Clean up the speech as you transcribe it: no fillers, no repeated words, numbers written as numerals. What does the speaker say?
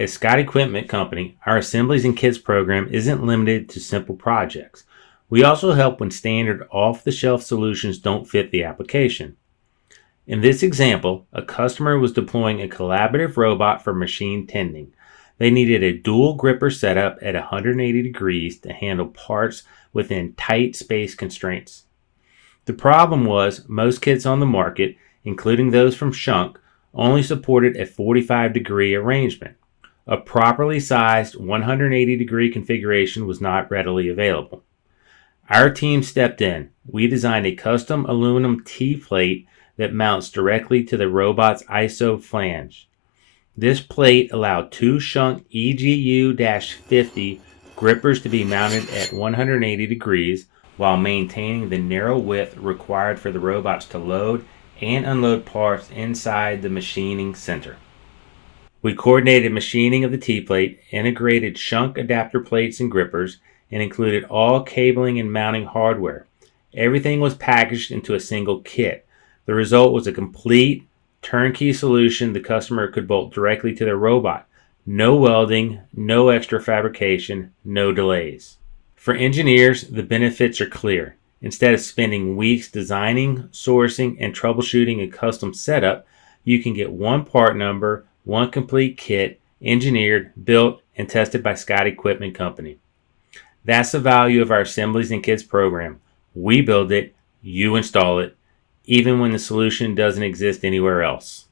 At Scott Equipment Company, our Assemblies and Kits program isn't limited to simple projects. We also help when standard off-the-shelf solutions don't fit the application. In this example, a customer was deploying a collaborative robot for machine tending. They needed a dual gripper setup at 180 degrees to handle parts within tight space constraints. The problem was most kits on the market, including those from Schunk, only supported a 45-degree arrangement. A properly sized 180-degree configuration was not readily available. Our team stepped in. We designed a custom aluminum T-plate that mounts directly to the robot's ISO flange. This plate allowed two Schunk EGU-50 grippers to be mounted at 180 degrees while maintaining the narrow width required for the robots to load and unload parts inside the machining center. We coordinated machining of the T-plate, integrated Schunk adapter plates and grippers, and included all cabling and mounting hardware. Everything was packaged into a single kit. The result was a complete turnkey solution the customer could bolt directly to their robot. No welding, no extra fabrication, no delays. For engineers, the benefits are clear. Instead of spending weeks designing, sourcing, and troubleshooting a custom setup, you can get one part number, one complete kit, engineered, built, and tested by Scott Equipment Company. That's the value of our Assemblies and Kits program. We build it, you install it, even when the solution doesn't exist anywhere else.